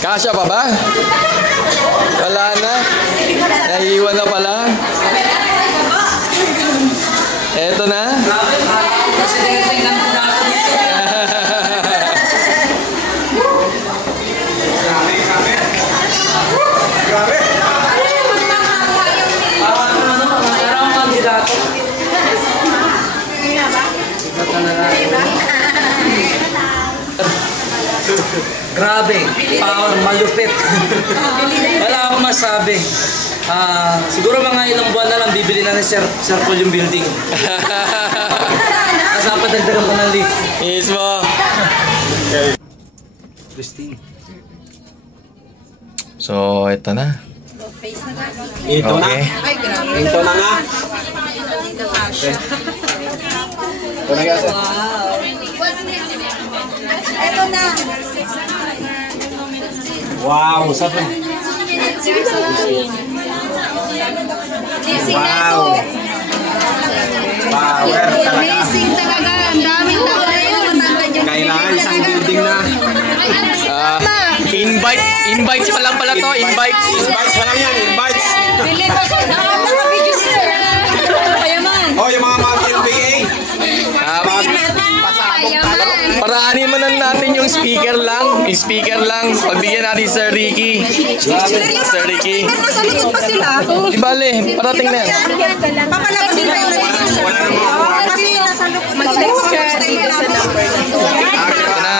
Kasya pa ba? Wala na. Nahiwan na pala. Eto na. Grabe, power, malupit. Wala akong masabi. Siguro mga ilang buwan na lang bibili na ni Sir Paul yung building. Kasi napadagdagan pa ng lift. Mismo. Christine. So, ito na. Ito na. Okay. Ito na nga. Ito na nga. Ito na. Wow, sabi. Wow. Power talaga. Amazing talaga. Ang daming tao na yun. Kailangan isang building na. Invites pa lang pala to. Invites. Invites pa lang yan, invites. Nakabidyo si Sir. Payaman. Oh, yung mga LBA. Paraanin mo na natin yung speaker lang. Yung speaker lang. Pagbigyan natin Sir Ricky. Sir Ricky. Nasa likod pa sila. Di bale, parating na yan. Papalabas din tayo lang dito sa kasi nasa likod. Mag-text ka dito sa number na to. Ito na.